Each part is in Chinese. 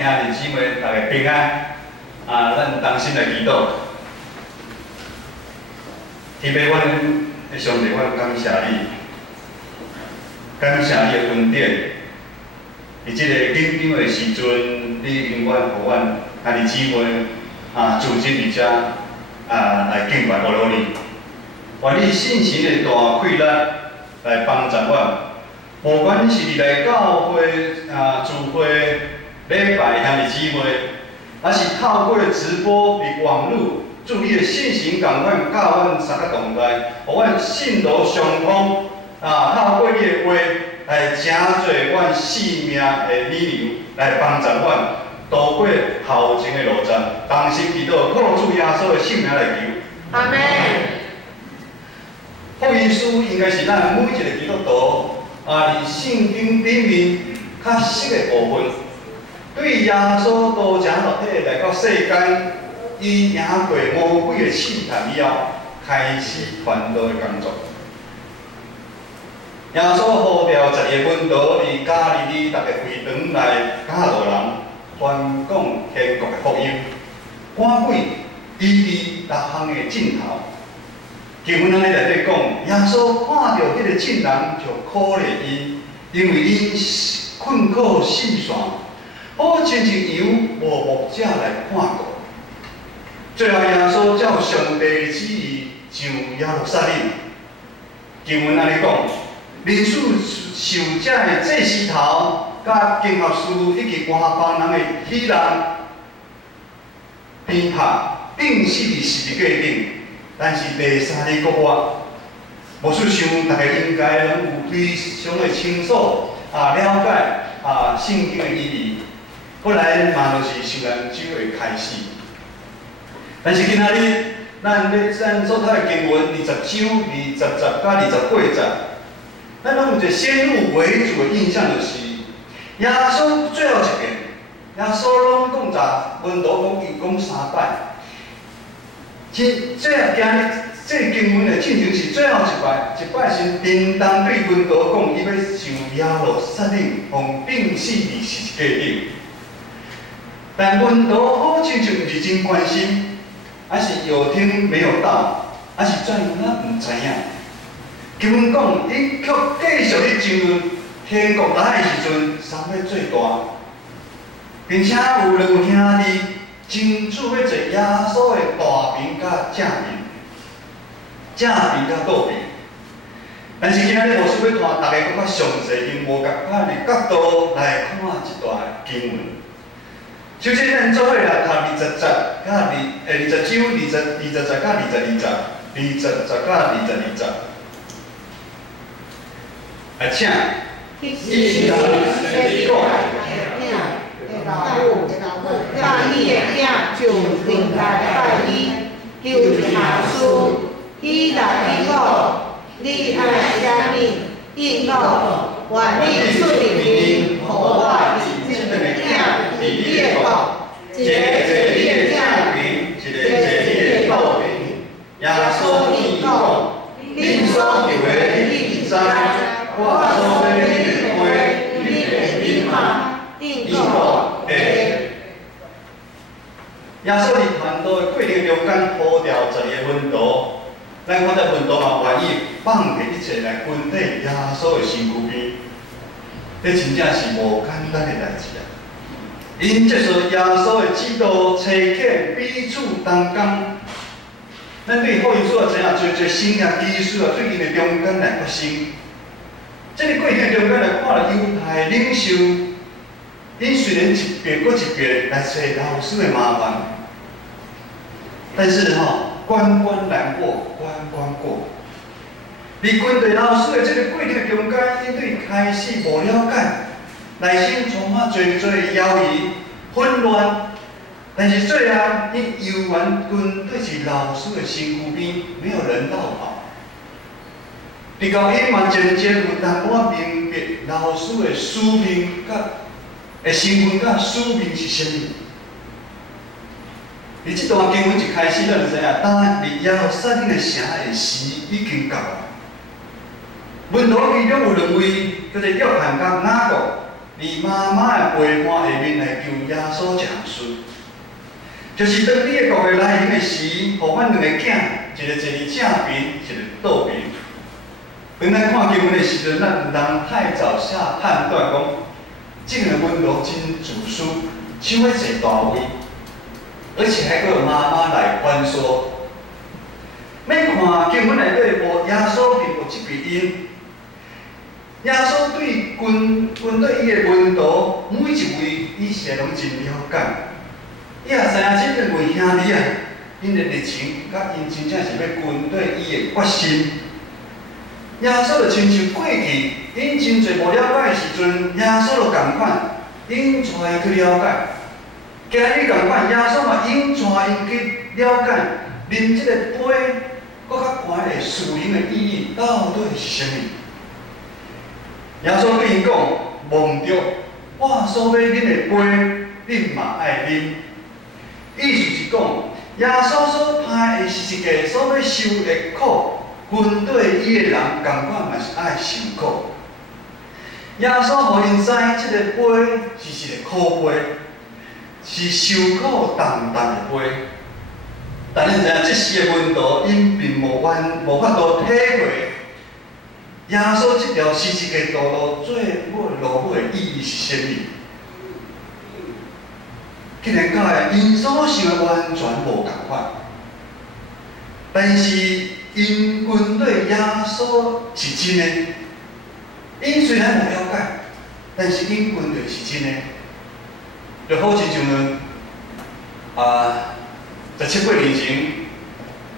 兄弟姊妹大家平安，咱同心来祈祷。天父，阮的上帝，阮感谢你，感谢你的恩典。伫即个紧张的时阵，你永远互阮兄弟姊妹组织伫遮来敬拜阿罗你。愿你信心的大气力来帮助阮。 无管是伫来教会聚会、礼拜兄弟姊妹，还是透过直播伫网络，祝你的信心共阮教阮三个同在，互阮信徒相通透过你的话来成就阮生命的理由，来帮助阮度过后前的路程。同心祈祷，靠主耶稣的圣名来求。阿门。福音书应该是咱每一个基督徒。 伫圣经里面较实的部分，对耶稣道成肉体来到世间，伊赢过魔鬼的试探以后，开始传道的工作。耶稣呼召10个门徒伫加利利逐个会堂来教导人，传讲天国的福音，赶鬼、医治各项的镜头。 经文内底讲，耶稣看到迄个证人就可怜伊，因为因困苦四散，好亲像羊无牧者来看顾。最后，耶稣照上帝的旨意上耶路撒冷。经文安尼讲，民数受者的祭司头、甲经学士以及外邦人的希人鞭拍，钉死伫十字架顶。 但是第三日国外，无事想，大家应该拢有非常的清楚了解圣经的意义。本来嘛就是受难酒的开始，但是今仔日咱所读的经文20章20节甲28节，咱拢有一个先入为主的印象，就是耶稣最后一遍，耶稣拢讲啥？门徒讲3摆。 今日这经文的进程是最后一摆是叮当对门徒讲，伊要上耶路撒冷，互钉死伫十字架顶。但门徒好亲像毋是真关心，还是有听没有到，还是怎样咱毋知影。经文讲，伊却继续咧争论天国来的时阵，谁要最大，并且有两兄弟。 真主要坐耶稣的大饼甲正饼，正饼甲倒饼。但是今仔日无想要看大家搁较详细，用无共款的角度来看一段经文。首先，咱做伙来读20节甲20章20节甲22节，20节甲22节。来请。一人一个。 拜伊的囝就另来拜伊，求一下书，伊来伊我，你爱啥物？伊我，愿你出面，互我一个囝，是你的国，一个是你的正面，一个是你的倒面。耶稣伊讲，恁所求的你知，我所要你的话，你会明白。伊我会。 耶稣伫传道的过程中间，呼召12个门徒，咱看到门徒嘛愿意放下一切来跟在耶稣的身躯边，这真正是无简单的代志啊！因接受耶稣的指导，找见彼此同工。咱对福音书啊，知影做新约基础啊，对因的中间来发生。这个过程中间来看了犹太领袖。 因虽然一遍搁一遍来找老师的麻烦，但是关关难过关关过。伫跟对老师的这个过程中间，因对开始无了解，内心充满侪犹豫、混乱。但是最后，因犹原跟对起老师的身躯边，没有人绕跑。伫到因嘛渐渐有淡薄明白老师的使命甲。 的身份甲使命是啥物？伫即段经文一开始，咱就知影，当离耶路撒冷的城的时已经到了。门徒其中有2位，叫做约翰甲雅各，伫妈妈的陪伴下面来求耶稣降世。就是当你的国月来临的时，互阮两个囝，一个坐伫正边，一个倒边。当咱看经文的时阵，咱毋通太早下判断讲，这个温度真自私，想要坐大位，而且还佫有妈妈来宽恕。要看经文内底无耶稣并无即个因，耶稣对军队伊的温度，每一位以前拢真了解。伊也知影即两位兄弟啊，因的热情，甲因真正是要军队伊的决心。耶稣就亲像过去，因真侪无了解的时阵，耶稣就共款，因带伊去了解。今日共款，耶稣嘛因带因去了解，啉即个杯，搁较悬的属灵的意义到底是啥物？耶稣对因讲：望着我所要啉的杯，恁嘛爱啉。意思是讲，耶稣所派的是一个所要受的苦。军队伊的人共款嘛是爱受苦。耶稣互因知，即个杯是一个苦杯，是受苦重重的杯。但恁知影，即时的温度，因并无法度体会耶稣即条十字架道路最尾落尾的意义是啥物？竟然甲因所想的完全无共款。但是因军队耶稣是真的，因虽然无了解，但是因军队是真的。就好亲像17、8年前，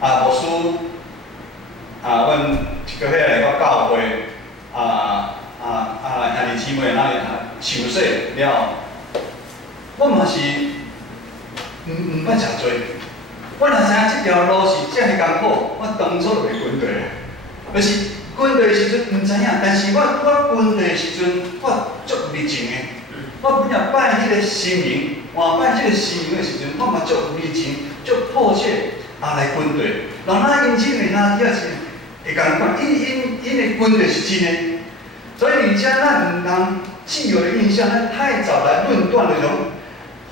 牧师阮一个月来到教会，兄弟姊妹受洗了，我嘛是毋捌诚多。我若知影即条路是遮尔艰苦，我当初就袂军队。就是军队的时阵毋知影，但是我军队的时阵，我足热情的。我每日拜迄个神明，换拜即个神明的时阵，我嘛足热情、足迫切来军队。然后因即个兄弟也是会共款，因的军队是真的。所以而且咱毋通既有的印象，咱太早来论断那种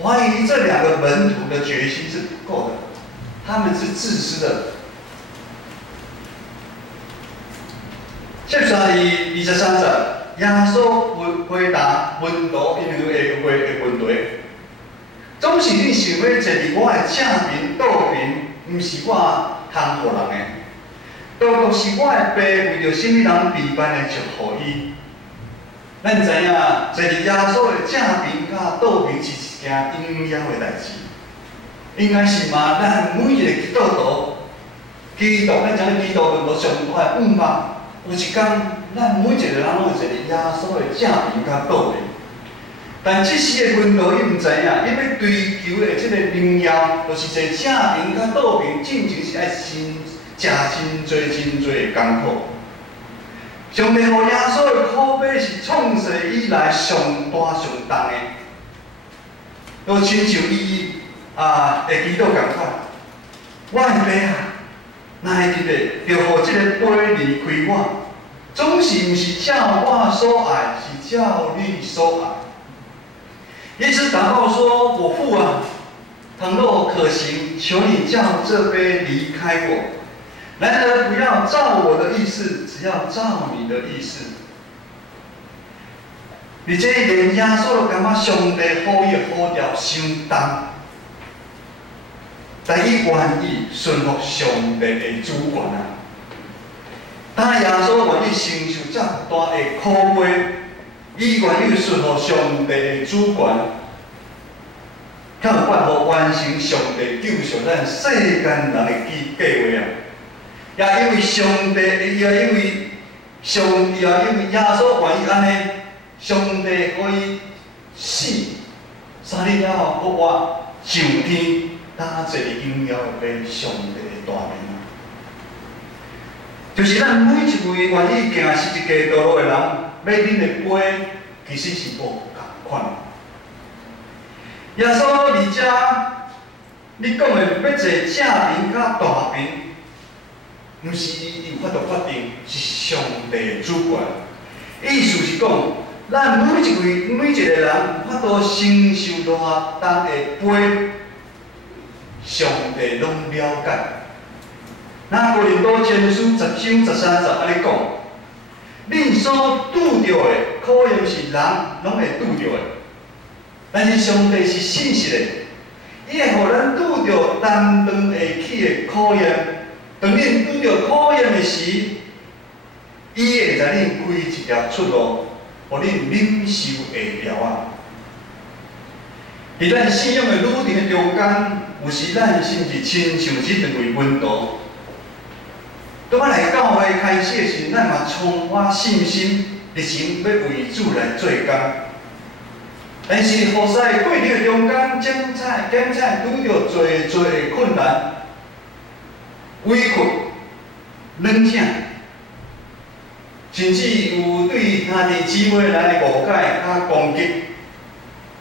怀疑这两个门徒的决心是不够的。他们是自私的。接下来23节，耶稣回答门徒因为会问题，总是你想要坐伫我的正面、倒面，毋是我通互人的，都是我的爸为着什么人备办的祝福伊。咱知影，坐伫耶稣的正面甲倒面是一件重要的代志。应该是嘛，咱每一个基督徒，咱讲基督徒都上大的愿望，有一天，咱每一个人拢会坐伫耶稣的正面甲倒面。但即时的门徒伊毋知影，伊要追求的即个荣耀，就是坐正面甲倒面，进前是爱真侪的艰苦。上帝互耶稣的苦悲是创世以来上大上重的，都亲像伊。会祈祷共款，我的爸啊，哪会记得着互即个杯离开我？总是毋是照我所爱，是照你所爱。耶稣祷告说：“我父啊，倘若可行，求你叫这杯离开我。然而不要照我的意思，只要照你的意思。”而且连耶稣都感觉上帝呼伊的呼召伤重。但伊愿意顺服上帝的主权啊！当耶稣愿意承受遮大的苦悲，伊愿意顺服上帝的主权，才有办法完成上帝救赎咱世间人的计划啊！也因为上帝，也因为耶稣愿意安尼，上帝可以死，3日了后，搁活上天。当坐伫荣耀的上帝的大面啊，就是咱每一位愿意行十字架道路的人，要啉的杯，其实是无共款。耶稣而遮，你讲的要坐正面甲大面，毋是伊有法度决定，是上帝的主权。意思是讲，咱每一个人有法度承受偌重的杯，上帝拢了解。那哥林多前书10章13节安尼讲，恁所拄着的考验是人拢会拄着的，但是上帝是信实的，伊会互咱拄着担当会起的考验。当恁拄着考验的时，伊会使恁开一条出路，互恁忍受会了啊！伫咱信仰的旅程的中间，有时咱甚至亲像即两位门徒，当我来教会开始的时，咱嘛充满信心，热情要为主来做工。但是，互使过程的中间，检采拄着侪的困难。委屈、软痛，甚至有对兄弟姊妹来的误解、甲攻击，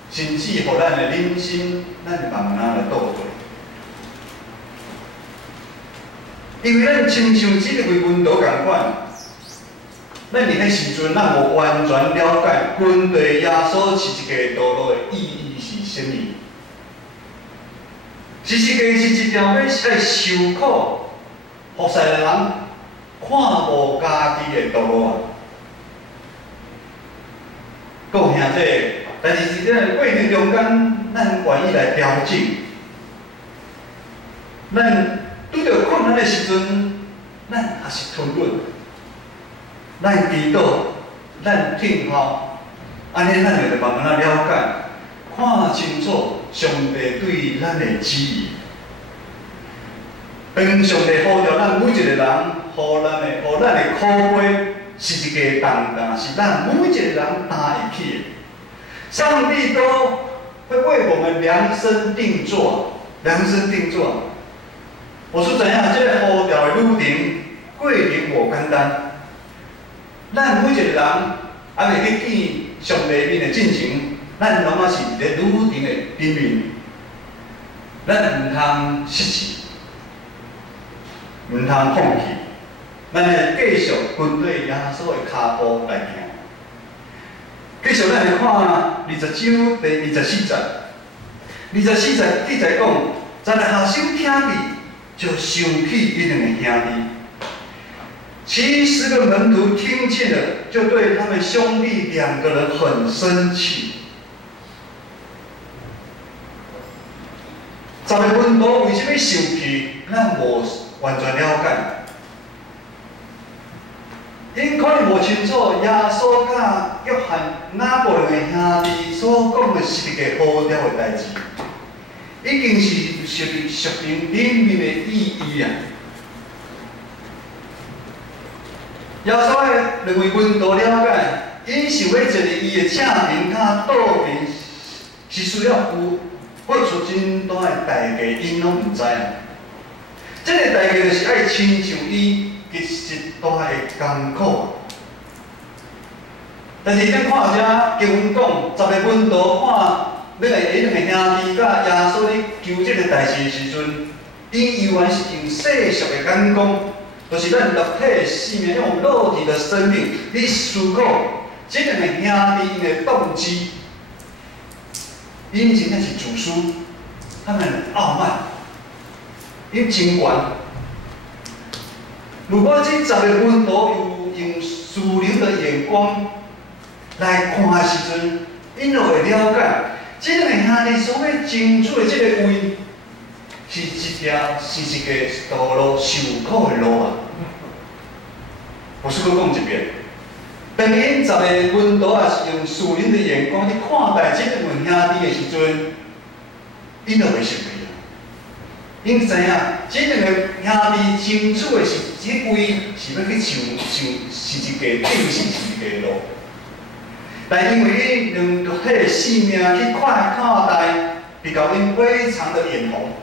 甚至互咱的人生、咱的慢慢来倒退。因为咱亲像即个位门徒共款，咱伫迄时阵，咱无完全了解跟随耶稣是一个道路的意义是甚物，是一条要受苦。服侍的人看无家己的道路啊！各位兄弟，但是伫这过程中间，咱愿意来调整。咱拄着困难的时阵，咱也是吞忍，咱祈祷，咱听候，安尼咱就慢慢了解，看清楚上帝对咱的旨意。当上帝呼召咱每一个人，互咱的苦杯是一个重担，是咱每一个人担会起的。上帝都会为我们量身定做。我是知影这个呼召的旅程过程无简单，咱每一个人还袂去见上帝面的进程，咱拢嘛是伫咧旅程的里面，咱唔通失志。唔通放弃，咱会继续跟对耶稣的脚步来行。继续，咱来看20章第24节。24节记载讲，在下手听见，就想起伊两个兄弟。70个门徒听见了，就对他们兄弟2个人很生气。10个门徒为什么生气？咱无完全了解，因可能无清楚耶稣甲约翰、雅各两个兄弟所讲的是一个好了的代志，已经是属灵里面的意义啊。耶稣的两位门徒了解，因想要坐伫伊的正面甲倒面，是需要付出真大的代价，因拢唔知啊。这个代价就是爱亲像伊一大的艰苦。但是咱看遮经文讲，10个门徒看要来因两个兄弟甲耶稣咧求这个代志的时阵，因依然是用世俗的眼光，就是咱肉体生命用肉体的生命去思考这两个兄弟因的动机，因真正是自私，他们傲慢。因真悬，如果这10个门徒有用属灵的眼光来看的时阵，因就会了解，这两个兄弟所要争取的这个位，是一个道路受苦的路啊。我是搁讲一遍，当因10个门徒也是用属灵的眼光去看待这两位兄弟的时阵，因就会生气。因知影，这两个兄弟争取的是这位是要去是一个定死是一个路，但因为因用肉体的性命去看待，比较因非常的眼红，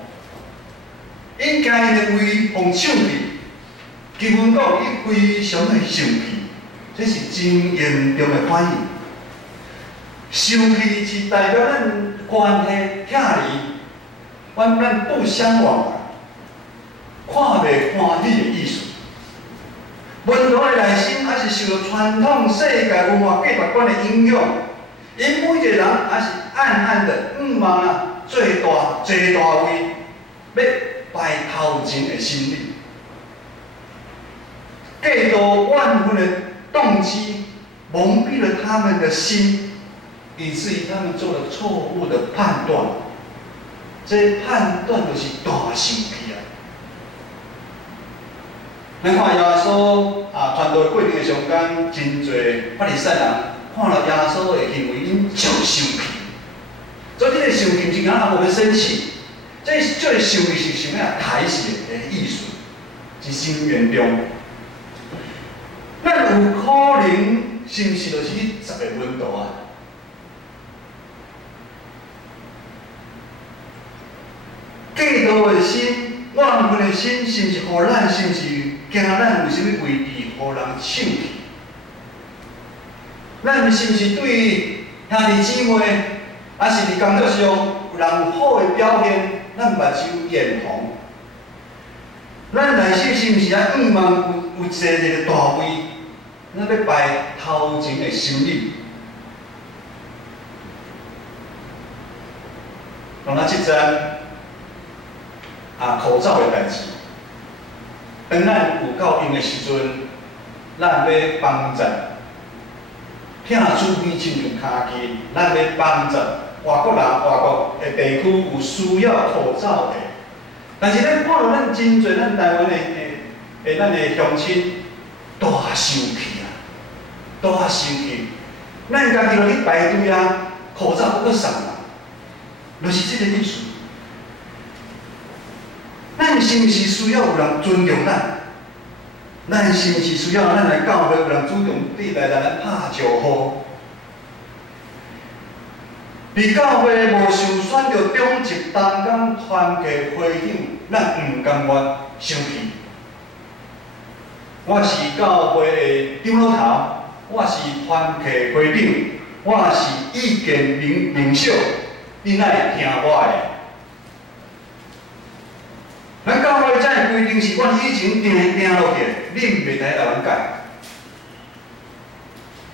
因家因的位互抢去，基本讲伊非常的生气，这是真严重的反应。生气是代表咱关系拆离。咱不相往来，看袂欢喜的意思。文图的内心还是受到传统世界文化价值观的影响，因每一个人还是暗暗的望做大位，要排头前的心理，嫉妒怨恨的动机蒙蔽了他们的心，以至于他们做了错误的判断。这判断就是大生气啊！咱看耶稣传道过程的上间，真侪法利赛人看到耶稣的行为，因足生气。所以这个生气不是讲无要生气，这个生气是想要抬死的意思，是心愿中。咱有可能是毋是就是去十个温度啊？嫉妒的心、怨恨的心，是毋是互咱？是毋是惊咱有啥物违背，互人生气？咱是毋是对兄弟姊妹，还是伫工作上有人有好的表现，咱目睭眼红？咱内心是毋是还仰望有坐一个大位，咱要摆头前的心理？讲到即阵。口罩的代志，当咱有够用的时阵，咱要帮助听主编亲像卡机，咱要帮助外国人、外国的地区有需要口罩的。但是咱看到咱真侪咱台湾的咱的乡亲大生气啊，大生气！咱家己落去排队啊，口罩不够送啊，就是这个意思。咱是毋是需要有人尊重咱？咱是毋是需要咱来教会有人主动对来咱拍招呼？伫教会无受选到中级当工团契会长，咱毋甘愿生气。我是教会的长老头，我是团契会长，我是意见领袖，你哪会听我的？咱教会这规定是阮以前定落去，你袂使来阮改。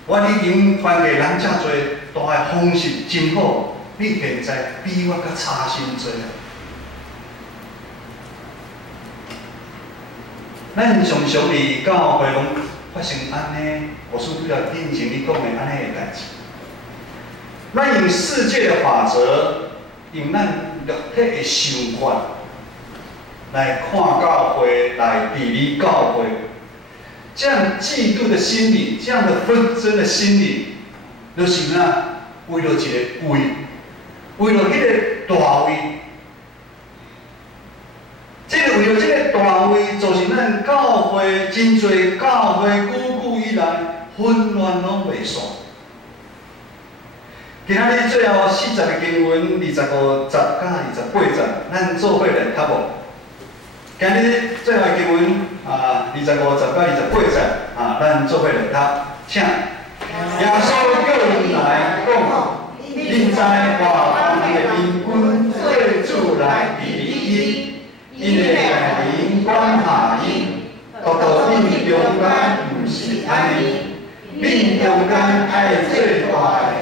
阮已经团契人遮多，大个方式真好，你现在比我较差心多啊！咱常常伫教会拢发生安尼，我是比较定前你讲的安尼个代志。咱用世界的法则，用咱肉体的想法。来看教会，来治理教会，这样嫉妒的心理，这样的纷争的心理，就是啥？为了一个位，为了迄个大位，为了这个大位，造成咱教会真侪教会久以来混乱拢袂煞。今仔日最后40个经文，25、10甲28节，咱做伙来读无？今日最后经文25、10甲28节咱做伙来读，请耶稣叫人来讲，恁知外邦的民军做主来治理伊，因会来因管下因，独独恁中间毋是安尼，恁中间爱做大的，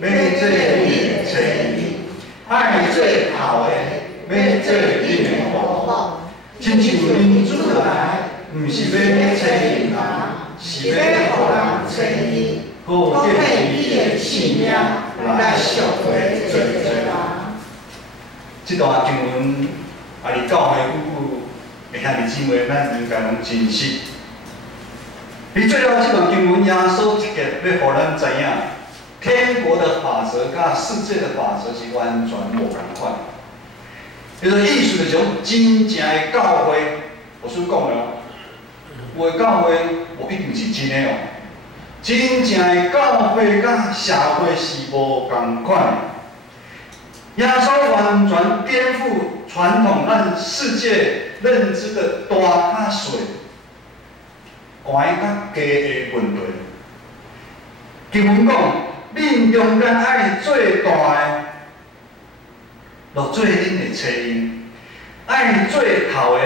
要做恁的妻子；爱做头的，要做恁的婆婆。亲像恁主来，毋是要找人，是要互人找伊，好建立你的信命，来赎回罪人。这段经文，伫教会的兄弟姊妹，咱应该拢珍惜。伫最后这段经文，耶稣直接要互咱知影，天国的法则甲世界的法则是完全无共款。就是意思就是讲，真正的教会，我所讲的哦，有的教会无一定是真的哦。真正的教会甲社会是无共款的。耶稣完全颠覆传统咱世界认知的大较细、悬较低的问题。经文讲，恁中间爱做大的。就做恁的妻因，爱做头的，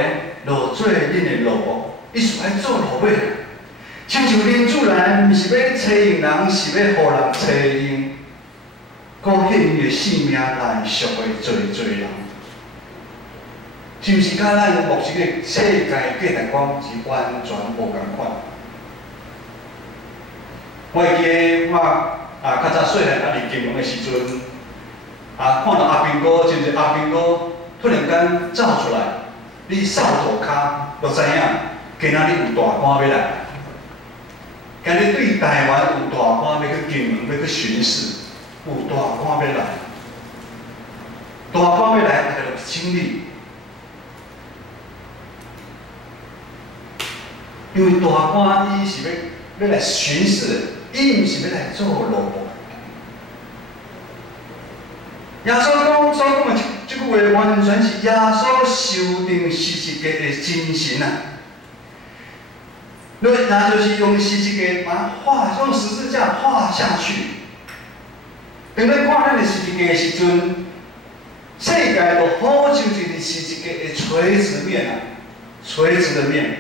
就做恁的老婆。意思爱做老尾，亲像恁主来，毋是要找用人，是要互人找用，搁献伊的性命来赎的做人。是毋是甲咱目前的世界价值观是完全无共款？我会记我较早细汉入金门的时阵，看到阿兵哥，就是阿兵哥突然间走出来，你扫涂骹就知影，今仔日有大官要来。今日对台湾有大官要去金门，要去巡视，有大官要来。大官要来，大家就经历。因为大官伊是要来巡视，伊毋是要来做萝卜。耶稣所讲的这句话，完全是耶稣受定十字架的精神啊！那就是用十字架用十字架画下去。当咱看咱的十字架的时阵，世界就好像一个十字架的垂直面啊，垂直的面。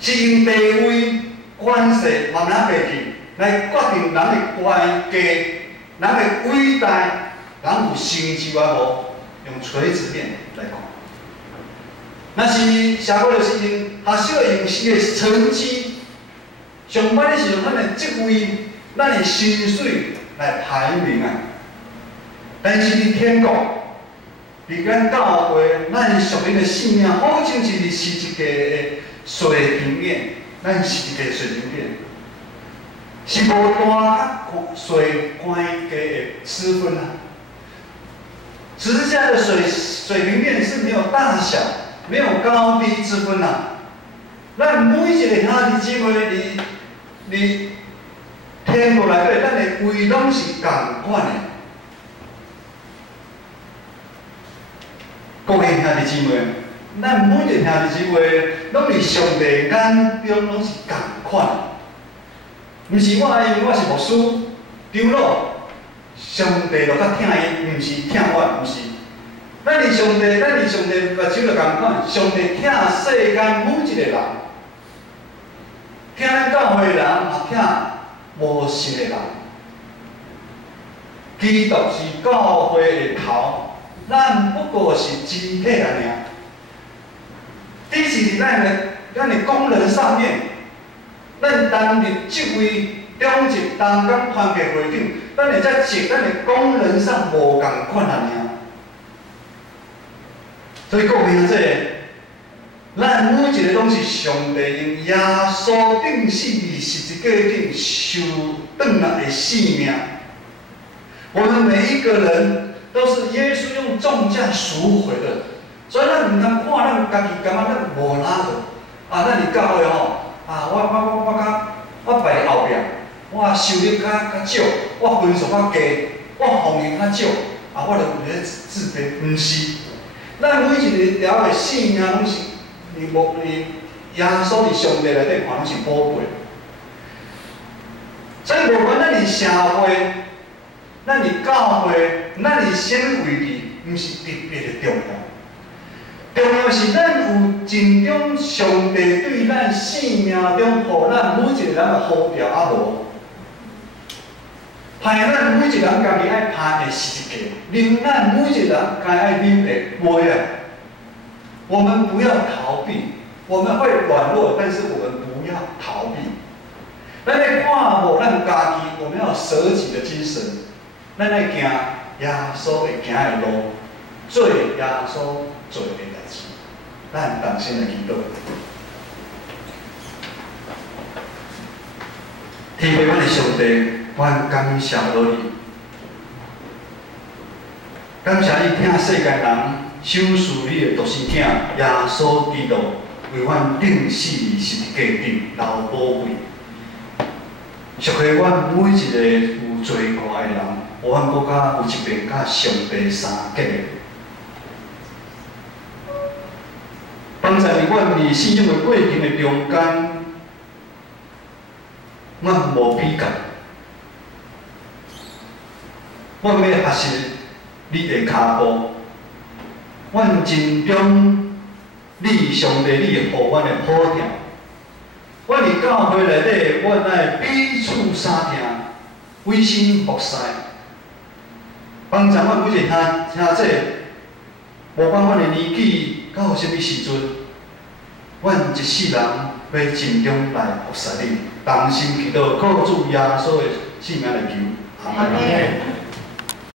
是用地位、关系慢慢下去，来决定人的关系、人的伟大、人有成就啊无？用垂直面来看。那是社会就是用学校用个成绩，上班的时候咱的职位、咱的薪水来排名啊。但是伫天国，伫咱教会，咱属灵的性命好像是伫十字架的水平面，咱十字架水平面是无大甲水宽低的区分啊。十字架的水平面是没有大小、没有高低之分啊。咱每一个兄弟姊妹，你天国内底，咱的位拢是共款的。各位兄弟姊妹。咱每一个兄弟姊妹，拢伫上帝眼中拢是共款，毋是我因为我是牧师、长老，上帝就较疼伊，毋是疼我，毋是。咱伫上帝目睭就共款，上帝疼世间每一个人，疼咱教会的人，也疼无信的人。基督是教会的头，咱不过是肢体尔。这是咱的功能上面，咱担任职位、中职、当工团结会长，咱会在咱的功能上无共款尔。所以各位啊，咱每一个拢是上帝用耶稣钉死伫十字架顶受转来的性命。我们每一个人都是耶稣用重价赎回的。所以咱毋通看咱家己感觉咱无哪个咱伫教会吼我排后壁，我收入较少，我分数较低，我奉献较少，我就有咧自卑，毋是。咱每一个条的性命拢是耶稣伫上帝内底看拢是宝贝。所以无管咱伫社会，咱伫教会，咱伫啥位置，毋是特别的重要。重要是咱有尽忠上帝对咱生命中，互咱每一个人的呼召啊无？派咱每一个人家己爱拍的十字架，令咱每一个人该爱啉的杯啊！我们不要逃避，我们会软弱，但是我们不要逃避。咱来看无咱家己，我们要舍己的精神，咱来行耶稣会行的路，做耶稣做的代志。咱同心来祈祷。天父，阮的上帝，阮感谢你，感谢你听世间人享受你的独生囝耶稣基督，为阮钉死伫十字架顶流宝贵，赎回阮每一个有罪过的人，互阮搁较有一遍甲上帝相结的。帮助阮伫信仰的过程的中间，阮无比较，阮要学习你的脚步，阮尽忠你上帝你互阮的好条，阮伫教会内底，阮爱彼此相听，委身服侍，帮助阮每一个兄弟，无管阮的年纪到什么时阵，阮一世人要尽忠来服侍你，同心祈祷，靠主耶稣的圣名来求，阿门。